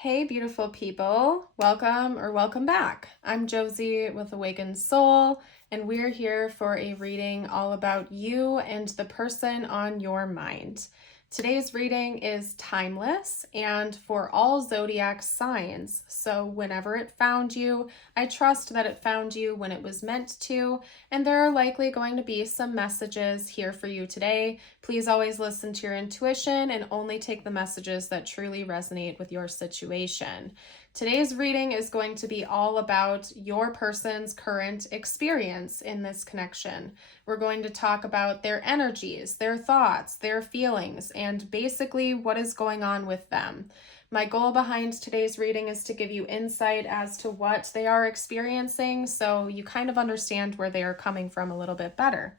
Hey, beautiful people. Welcome back. I'm Josie with Awakened Soul, and we're here for a reading all about you and the person on your mind. Today's reading is timeless and for all zodiac signs. So whenever it found you, I trust that it found you when it was meant to, and there are likely going to be some messages here for you today. Please always listen to your intuition and only take the messages that truly resonate with your situation. Today's reading is going to be all about your person's current experience in this connection. We're going to talk about their energies, their thoughts, their feelings, and basically what is going on with them. My goal behind today's reading is to give you insight as to what they are experiencing so you kind of understand where they are coming from a little bit better.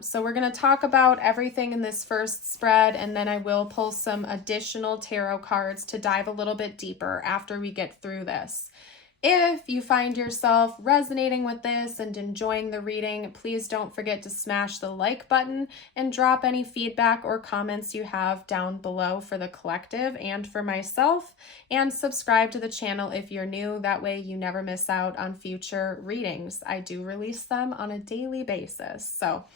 So we're going to talk about everything in this first spread, and then I will pull some additional tarot cards to dive a little bit deeper after we get through this. If you find yourself resonating with this and enjoying the reading, please don't forget to smash the like button and drop any feedback or comments you have down below for the collective and for myself, and subscribe to the channel if you're new. That way you never miss out on future readings. I do release them on a daily basis. So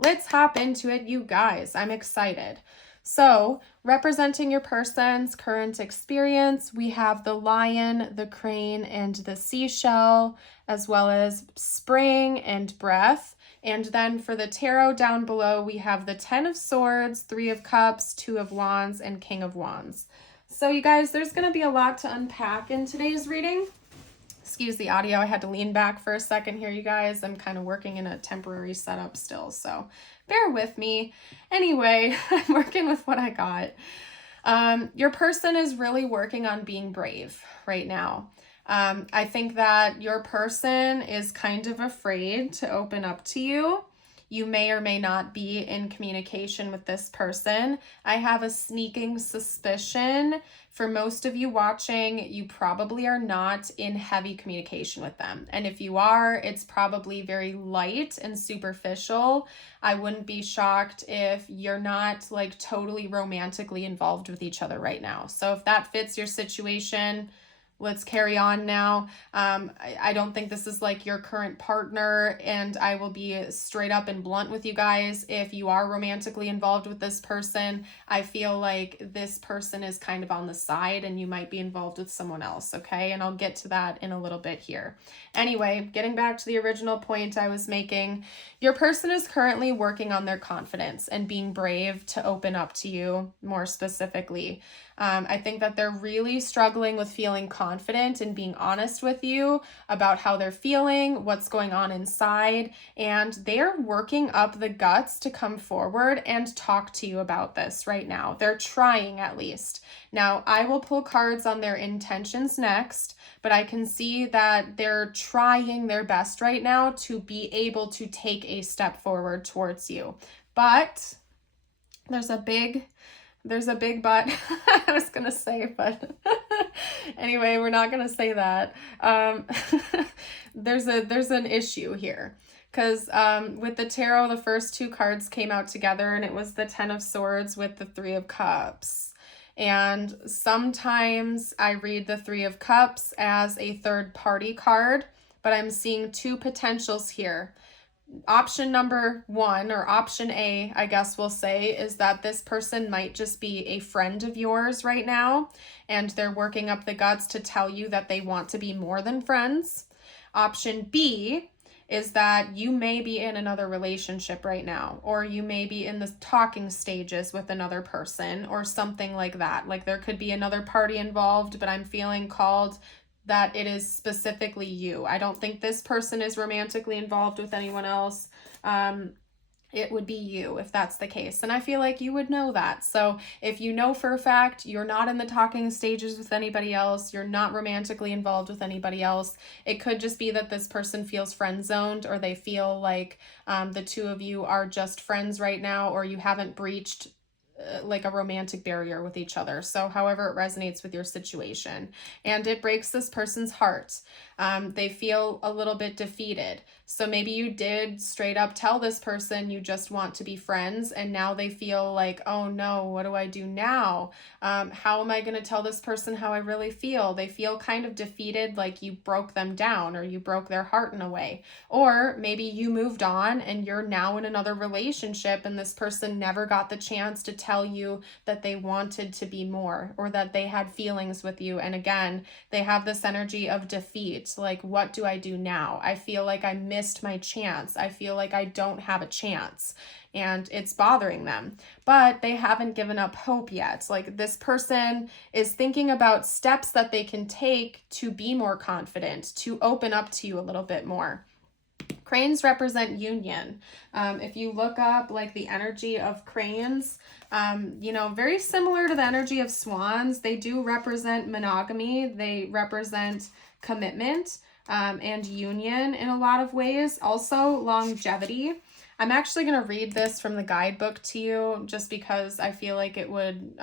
let's hop into it, you guys. I'm excited. So, representing your person's current experience, we have the lion, the crane, and the seashell, as well as spring and breath. And then for the tarot down below, we have the 10 of Swords, 3 of Cups, 2 of Wands, and King of Wands. So, you guys, there's going to be a lot to unpack in today's reading. Excuse the audio, I had to lean back for a second here, you guys. I'm kind of working in a temporary setup still, so bear with me. Anyway, I'm working with what I got. Your person is really working on being brave right now. I think that your person is kind of afraid to open up to you. You may or may not be in communication with this person. I have a sneaking suspicion for most of you watching, you probably are not in heavy communication with them. And if you are, it's probably very light and superficial. I wouldn't be shocked if you're not like totally romantically involved with each other right now. So if that fits your situation, let's carry on now. I don't think this is like your current partner, and I will be straight up and blunt with you guys. If you are romantically involved with this person, I feel like this person is kind of on the side and you might be involved with someone else, okay? And I'll get to that in a little bit here. Anyway, getting back to the original point I was making, your person is currently working on their confidence and being brave to open up to you more specifically. I think that they're really struggling with feeling confident and being honest with you about how they're feeling, what's going on inside, and they're working up the guts to come forward and talk to you about this right now. They're trying, at least. Now, I will pull cards on their intentions next, but I can see that they're trying their best right now to be able to take a step forward towards you. But there's a big but. I was going to say, but anyway, we're not going to say that. There's an issue here. Because with the tarot, the first two cards came out together, and it was the 10 of Swords with the 3 of Cups. And sometimes I read the 3 of Cups as a third party card, but I'm seeing two potentials here. Option number one, or option A, I guess we'll say, is that this person might just be a friend of yours right now, and they're working up the guts to tell you that they want to be more than friends. Option B is that you may be in another relationship right now, or you may be in the talking stages with another person or something like that. Like there could be another party involved, but I'm feeling called that it is specifically you. I don't think this person is romantically involved with anyone else. It would be you if that's the case. And I feel like you would know that. So if you know for a fact you're not in the talking stages with anybody else, you're not romantically involved with anybody else, it could just be that this person feels friend zoned, or they feel like the two of you are just friends right now, or you haven't breached like a romantic barrier with each other. So however it resonates with your situation. And it breaks this person's heart. They feel a little bit defeated. So maybe you did straight up tell this person you just want to be friends, and now they feel like, oh no, what do I do now? How am I going to tell this person how I really feel? They feel kind of defeated, like you broke them down or you broke their heart in a way. Or maybe you moved on and you're now in another relationship and this person never got the chance to tell you that they wanted to be more or that they had feelings with you. And again, they have this energy of defeat. Like, what do I do now? I feel like I missed my chance. I feel like I don't have a chance. And it's bothering them, but they haven't given up hope yet. Like, this person is thinking about steps that they can take to be more confident, to open up to you a little bit more. Cranes represent union. If you look up like the energy of cranes, very similar to the energy of swans, they do represent monogamy. They represent commitment and union in a lot of ways. Also longevity. I'm actually going to read this from the guidebook to you just because I feel like it would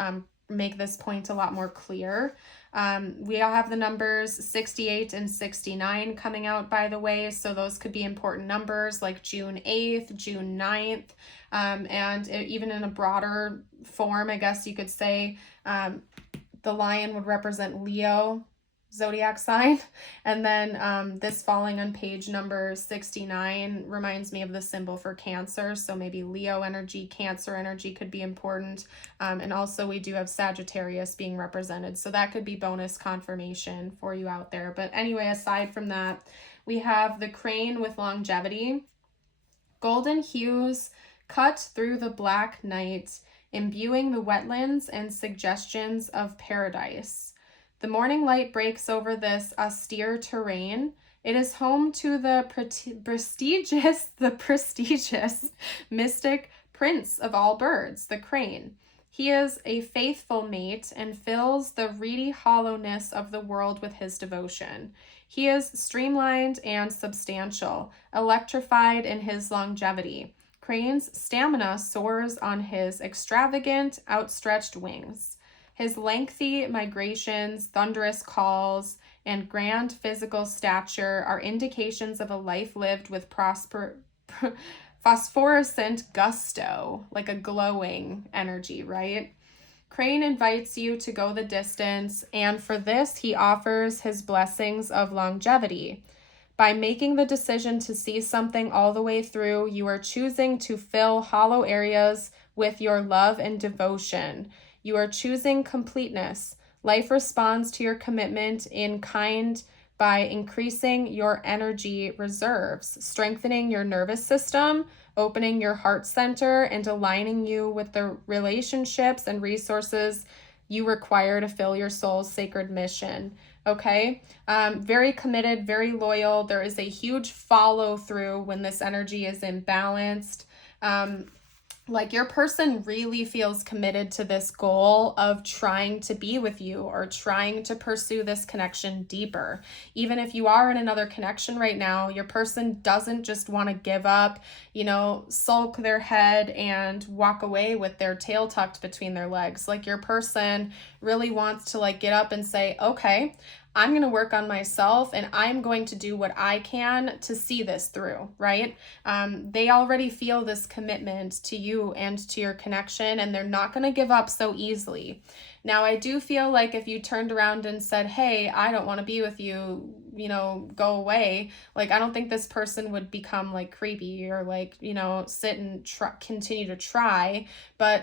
make this point a lot more clear. We all have the numbers 68 and 69 coming out, by the way, so those could be important numbers like June 8th, June 9th, and even in a broader form, I guess you could say the lion would represent Leo zodiac sign, and then this falling on page number 69 reminds me of the symbol for Cancer, so maybe Leo energy, Cancer energy could be important, and also we do have Sagittarius being represented, so that could be bonus confirmation for you out there. But anyway, aside from that, we have the crane with longevity. Golden hues cut through the black night, imbuing the wetlands and suggestions of paradise. The morning light breaks over this austere terrain. It is home to the prestigious mystic prince of all birds, the crane. He is a faithful mate and fills the reedy hollowness of the world with his devotion. He is streamlined and substantial, electrified in his longevity. Crane's stamina soars on his extravagant, outstretched wings. His lengthy migrations, thunderous calls, and grand physical stature are indications of a life lived with phosphorescent gusto, like a glowing energy, right? Crane invites you to go the distance, and for this, he offers his blessings of longevity. By making the decision to see something all the way through, you are choosing to fill hollow areas with your love and devotion. You are choosing completeness. Life responds to your commitment in kind by increasing your energy reserves, strengthening your nervous system, opening your heart center, and aligning you with the relationships and resources you require to fill your soul's sacred mission. Okay? Very committed, very loyal. There is a huge follow through when this energy is imbalanced. Like, your person really feels committed to this goal of trying to be with you or trying to pursue this connection deeper. Even if you are in another connection right now, your person doesn't just want to give up, sulk their head and walk away with their tail tucked between their legs. Like, your person really wants to get up and say, okay, I'm going to work on myself and I'm going to do what I can to see this through, right? They already feel this commitment to you and to your connection, and they're not going to give up so easily. Now, I do feel like if you turned around and said, hey, I don't want to be with you, go away. I don't think this person would become creepy or sit and continue to try, but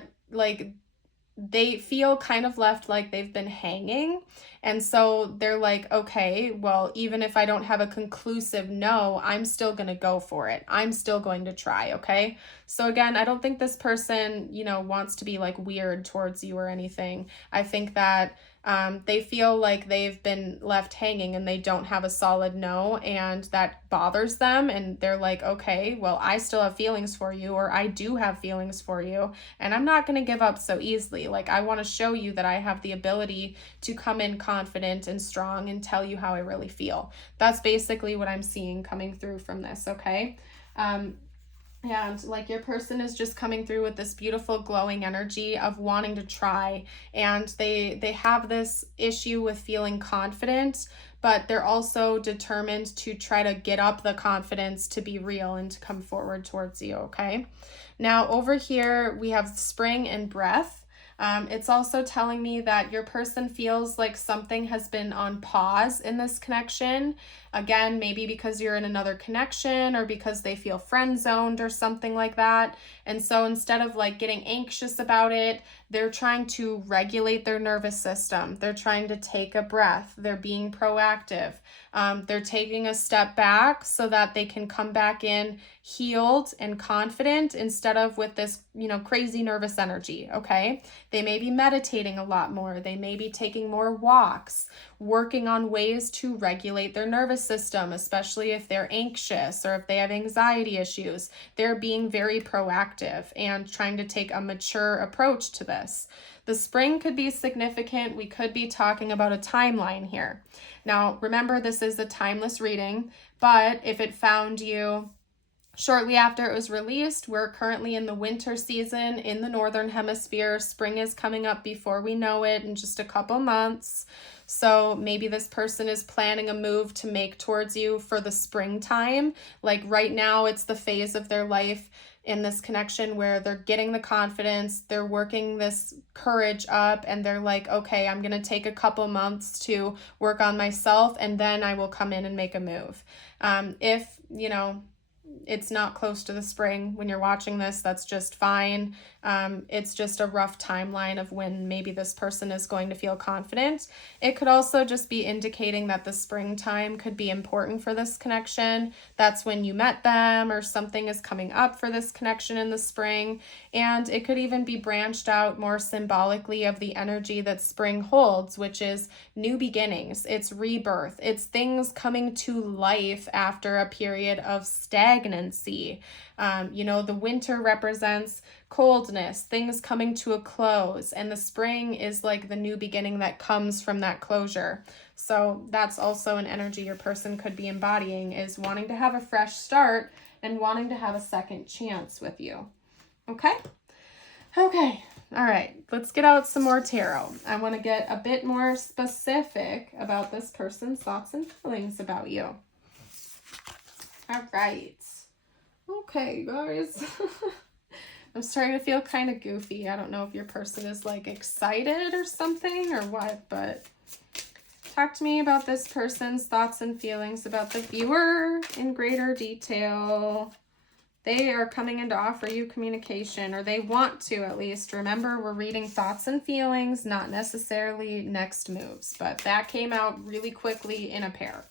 they feel kind of left like they've been hanging. And so they're like, okay, well, even if I don't have a conclusive no, I'm still going to go for it. I'm still going to try. Okay. So again, I don't think this person, wants to be weird towards you or anything. I think that they feel like they've been left hanging and they don't have a solid no, and that bothers them. And they're like, okay, well, I still have feelings for you, or I do have feelings for you, and I'm not going to give up so easily. I want to show you that I have the ability to come in confident and strong and tell you how I really feel. That's basically what I'm seeing coming through from this. Okay. And like your person is just coming through with this beautiful glowing energy of wanting to try, and they have this issue with feeling confident, but they're also determined to try to get up the confidence to be real and to come forward towards you, okay? Now over here we have spring and breath. It's also telling me that your person feels like something has been on pause in this connection. Again, maybe because you're in another connection or because they feel friend zoned or something like that. And so instead of like getting anxious about it, they're trying to regulate their nervous system. They're trying to take a breath. They're being proactive. They're taking a step back so that they can come back in healed and confident instead of with this, crazy nervous energy, okay? They may be meditating a lot more. They may be taking more walks, working on ways to regulate their nervous system, especially if they're anxious or if they have anxiety issues. They're being very proactive and trying to take a mature approach to this. The spring could be significant. We could be talking about a timeline here. Now, remember, this is a timeless reading, but if it found you shortly after it was released, we're currently in the winter season in the Northern Hemisphere. Spring is coming up before we know it in just a couple months. So maybe this person is planning a move to make towards you for the springtime. Like right now, it's the phase of their life in this connection where they're getting the confidence, they're working this courage up, and they're like, okay, I'm going to take a couple months to work on myself, and then I will come in and make a move. If, it's not close to the spring when you're watching this, that's just fine. It's just a rough timeline of when maybe this person is going to feel confident. It could also just be indicating that the springtime could be important for this connection. That's when you met them, or something is coming up for this connection in the spring. And it could even be branched out more symbolically of the energy that spring holds, which is new beginnings. It's rebirth. It's things coming to life after a period of stagnancy. The winter represents coldness, things coming to a close, and the spring is like the new beginning that comes from that closure. So that's also an energy your person could be embodying, is wanting to have a fresh start and wanting to have a second chance with you. Okay? All right, let's get out some more tarot. I want to get a bit more specific about this person's thoughts and feelings about you. All right. Okay, guys. I'm starting to feel kind of goofy. I don't know if your person is like excited or something or what, but talk to me about this person's thoughts and feelings about the viewer in greater detail. They are coming in to offer you communication, or they want to at least. Remember, we're reading thoughts and feelings, not necessarily next moves, but that came out really quickly in a pair.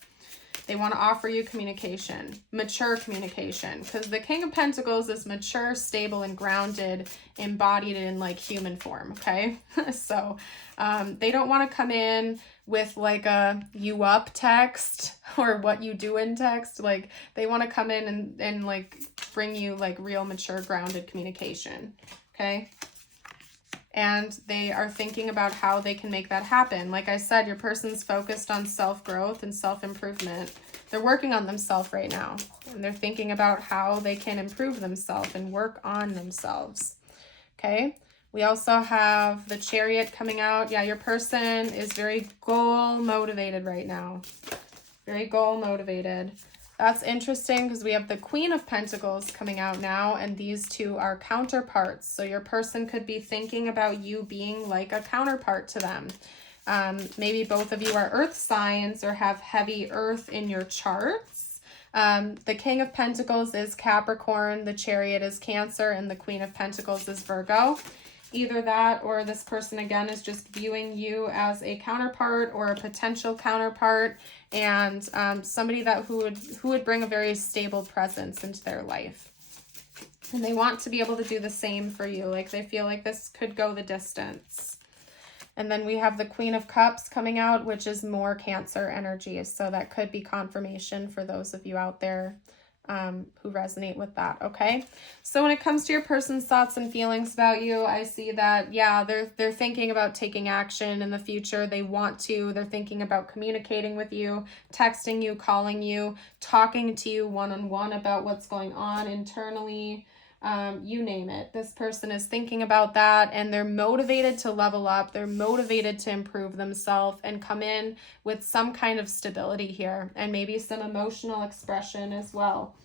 They want to offer you communication, mature communication, because the King of Pentacles is mature, stable, and grounded, embodied in like human form, okay? So they don't want to come in with like a you up text or what you do in text. Like they want to come in and like bring you like real, mature, grounded communication, okay? And they are thinking about how they can make that happen. Like I said, your person's focused on self-growth and self-improvement. They're working on themselves right now. And they're thinking about how they can improve themselves and work on themselves. Okay? We also have the Chariot coming out. Yeah, your person is very goal-motivated right now. Very goal-motivated. That's interesting because we have the Queen of Pentacles coming out now, and these two are counterparts. So your person could be thinking about you being like a counterpart to them. Maybe both of you are earth signs or have heavy earth in your charts. The King of Pentacles is Capricorn, the Chariot is Cancer, and the Queen of Pentacles is Virgo. Either that, or this person again is just viewing you as a counterpart or a potential counterpart, and somebody who would bring a very stable presence into their life. And they want to be able to do the same for you. Like they feel like this could go the distance. And then we have the Queen of Cups coming out, which is more Cancer energy. So that could be confirmation for those of you out there who resonate with that, okay? So when it comes to your person's thoughts and feelings about you, I see that, yeah, they're thinking about taking action in the future. They want to. They're thinking about communicating with you, texting you, calling you, talking to you one-on-one about what's going on internally. You name it. This person is thinking about that, and they're motivated to level up. They're motivated to improve themselves and come in with some kind of stability here, and maybe some emotional expression as well.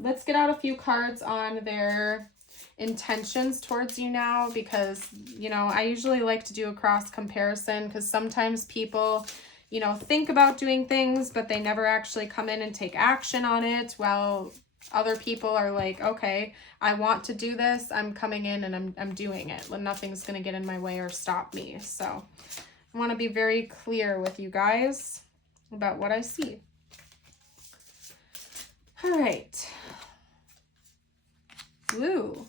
Let's get out a few cards on their intentions towards you now, because, you know, I usually like to do a cross comparison, because sometimes people, you know, think about doing things, but they never actually come in and take action on it. Well, other people are like, okay, I want to do this. I'm coming in and I'm doing it. Nothing's going to get in my way or stop me. So I want to be very clear with you guys about what I see. All right. Woo.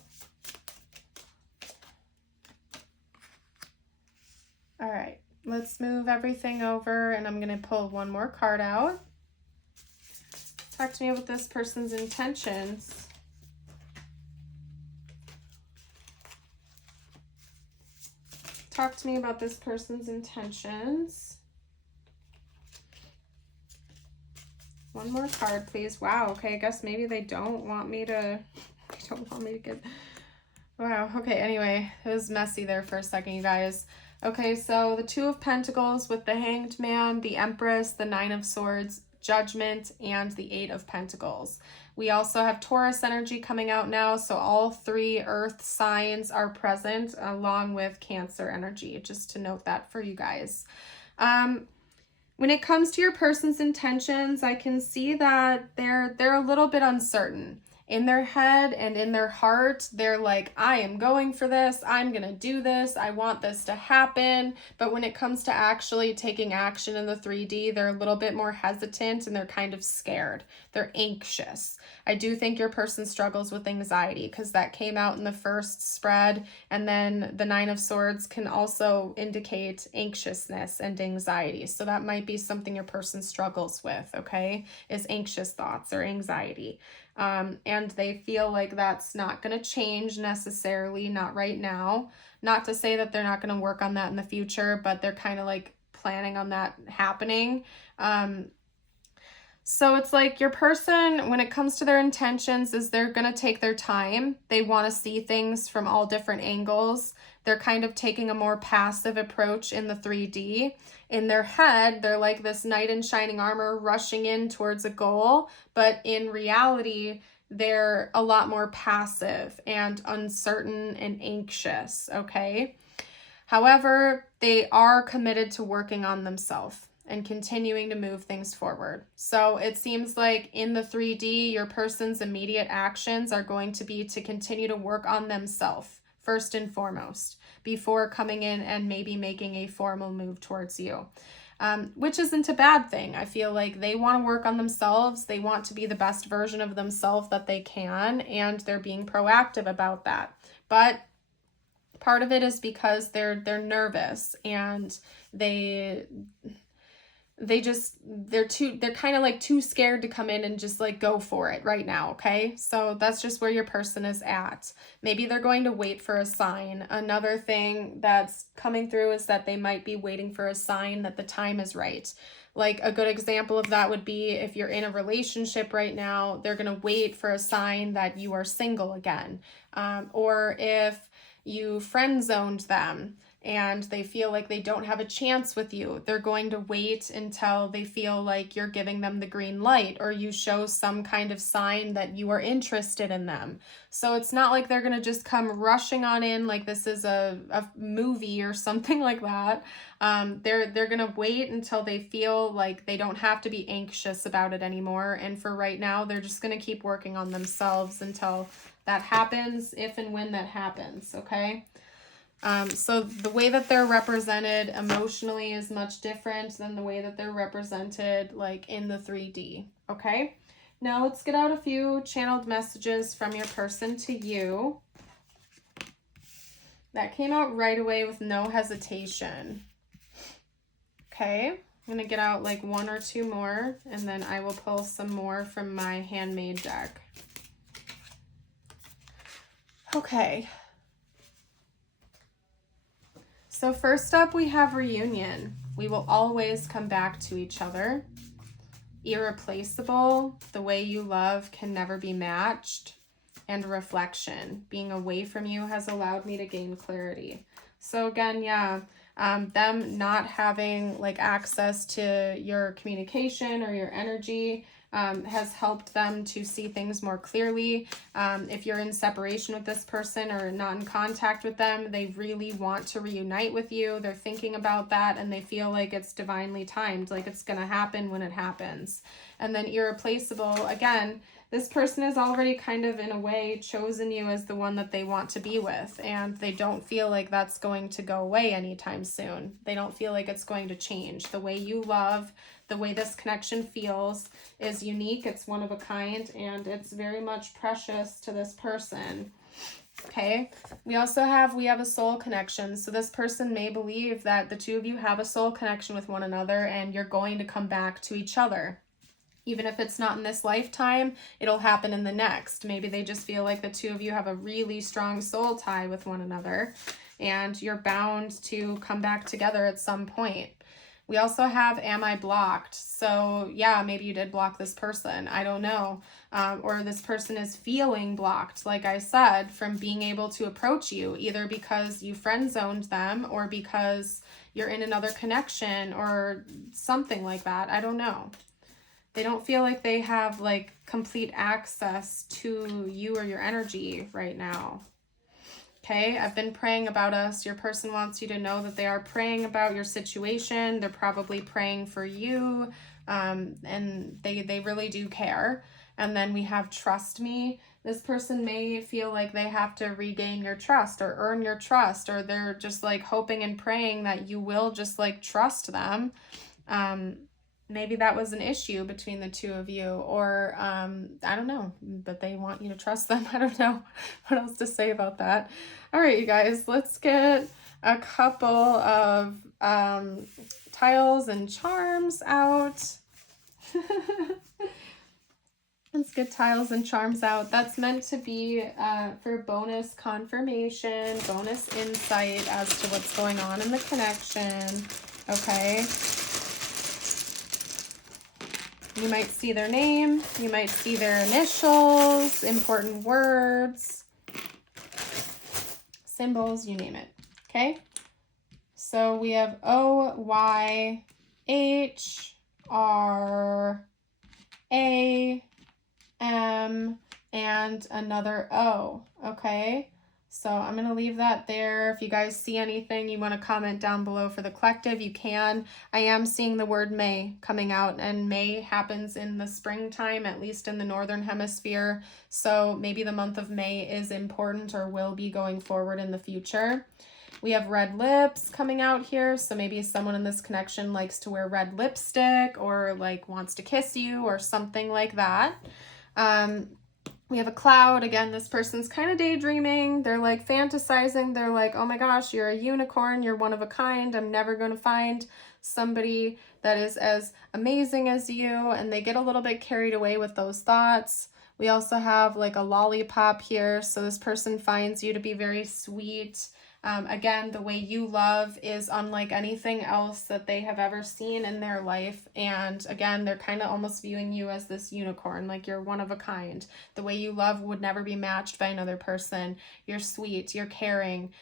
All right. Let's move everything over, and I'm going to pull one more card out. Talk to me about this person's intentions. Talk to me about this person's intentions. One more card, please. Wow, okay, I guess maybe they don't want me to, get, wow, okay, anyway, it was messy there for a second, you guys. Okay, so the Two of Pentacles with the Hanged Man, the Empress, the Nine of Swords, Judgment, and the Eight of Pentacles. We also have Taurus energy coming out now, so all three earth signs are present along with Cancer energy, just to note that for you guys. When it comes to your person's intentions, I can see that they're a little bit uncertain. In their head and in their heart, they're like, I am going for this. I'm going to do this. I want this to happen. But when it comes to actually taking action in the 3D, they're a little bit more hesitant and they're kind of scared. They're anxious. I do think your person struggles with anxiety, because that came out in the first spread. And then the Nine of Swords can also indicate anxiousness and anxiety. So that might be something your person struggles with, okay, is anxious thoughts or anxiety. And they feel like that's not going to change necessarily, not right now. Not to say that they're not going to work on that in the future, but they're kind of like planning on that happening. So it's like your person, when it comes to their intentions, is they're going to take their time. They want to see things from all different angles. They're kind of taking a more passive approach in the 3D. In their head, they're like this knight in shining armor rushing in towards a goal, but in reality, they're a lot more passive and uncertain and anxious, okay? However, they are committed to working on themselves and continuing to move things forward. So it seems like in the 3D, your person's immediate actions are going to be to continue to work on themselves first and foremost, before coming in and maybe making a formal move towards you, which isn't a bad thing. I feel like they want to work on themselves. They want to be the best version of themselves that they can, and they're being proactive about that. But part of it is because they're nervous, and they're kind of like too scared to come in and just like go for it right now, okay? So that's just where your person is at. Maybe they're going to wait for a sign. Another thing that's coming through is that they might be waiting for a sign that the time is right. Like a good example of that would be if you're in a relationship right now, they're going to wait for a sign that you are single again. Or if you friend zoned them and they feel like they don't have a chance with you, they're going to wait until they feel like you're giving them the green light, or you show some kind of sign that you are interested in them. So it's not like they're going to just come rushing on in like this is a movie or something like that. They're going to wait until they feel like they don't have to be anxious about it anymore. And for right now, they're just going to keep working on themselves until that happens, if and when that happens, okay? So the way that they're represented emotionally is much different than the way that they're represented like in the 3D, okay? Now let's get out a few channeled messages from your person to you. That came out right away with no hesitation. Okay, I'm going to get out like 1 or 2 more, and then I will pull some more from my handmade deck. Okay. So first up, we have reunion. We will always come back to each other. Irreplaceable. The way you love can never be matched. And reflection. Being away from you has allowed me to gain clarity. So again, yeah. Them not having like access to your communication or your energy has helped them to see things more clearly. If you're in separation with this person or not in contact with them, they really want to reunite with you. They're thinking about that and they feel like it's divinely timed, like it's going to happen when it happens. And then irreplaceable, again, this person has already kind of in a way chosen you as the one that they want to be with, and they don't feel like that's going to go away anytime soon. They don't feel like it's going to change. The way you love, the way this connection feels is unique, it's one of a kind, and it's very much precious to this person. Okay, we have a soul connection. So this person may believe that the two of you have a soul connection with one another and you're going to come back to each other. Even if it's not in this lifetime, it'll happen in the next. Maybe they just feel like the two of you have a really strong soul tie with one another and you're bound to come back together at some point. We also have, am I blocked? So yeah, maybe you did block this person. I don't know. Or this person is feeling blocked, like I said, from being able to approach you, either because you friend zoned them or because you're in another connection or something like that. I don't know. They don't feel like they have like complete access to you or your energy right now. Okay, I've been praying about us. Your person wants you to know that they are praying about your situation. They're probably praying for you, and they really do care. And then we have trust me. This person may feel like they have to regain your trust or earn your trust, or they're just like hoping and praying that you will just like trust them. Maybe that was an issue between the two of you, or I don't know, but they want you to trust them. I don't know what else to say about that. All right, you guys, let's get a couple of tiles and charms out. Let's get tiles and charms out. That's meant to be for bonus confirmation, bonus insight as to what's going on in the connection. Okay. You might see their name, you might see their initials, important words, symbols, you name it, okay? So we have O-Y-H-R-A-M, and another O, okay? So I'm going to leave that there. If you guys see anything you want to comment down below for the collective, you can. I am seeing the word May coming out, and May happens in the springtime, at least in the northern hemisphere. So maybe the month of May is important or will be going forward in the future. We have red lips coming out here. So maybe someone in this connection likes to wear red lipstick or like wants to kiss you or something like that. We have a cloud. Again, this person's kind of daydreaming. They're like fantasizing. They're like, oh my gosh, you're a unicorn. You're one of a kind. I'm never going to find somebody that is as amazing as you. And they get a little bit carried away with those thoughts. We also have like a lollipop here. So this person finds you to be very sweet. Again, the way you love is unlike anything else that they have ever seen in their life. And again, they're kind of almost viewing you as this unicorn, like you're one of a kind. The way you love would never be matched by another person. You're sweet, you're caring,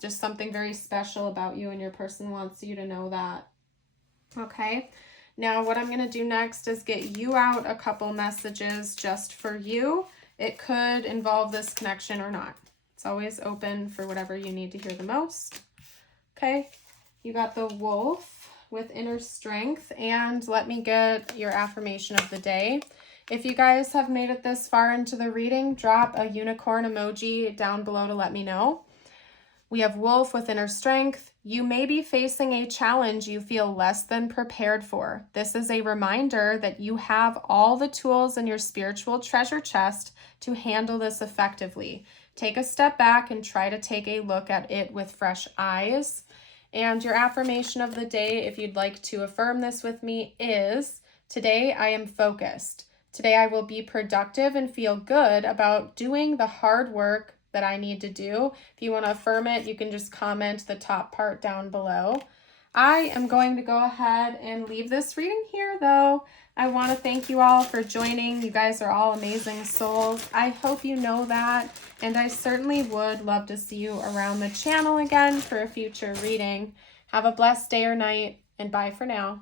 just something very special about you, and your person wants you to know that. Okay, now what I'm going to do next is get you out a couple messages just for you. It could involve this connection or not. It's always open for whatever you need to hear the most. Okay, you got the wolf with inner strength, and let me get your affirmation of the day. If you guys have made it this far into the reading, drop a unicorn emoji down below to let me know. We have wolf with inner strength. You may be facing a challenge you feel less than prepared for. This is a reminder that you have all the tools in your spiritual treasure chest to handle this effectively. Take a step back and try to take a look at it with fresh eyes. And your affirmation of the day, if you'd like to affirm this with me, is today I am focused. Today I will be productive and feel good about doing the hard work that I need to do. If you want to affirm it, you can just comment the top part down below. I am going to go ahead and leave this reading here, though. I want to thank you all for joining. You guys are all amazing souls. I hope you know that, and I certainly would love to see you around the channel again for a future reading. Have a blessed day or night, and bye for now.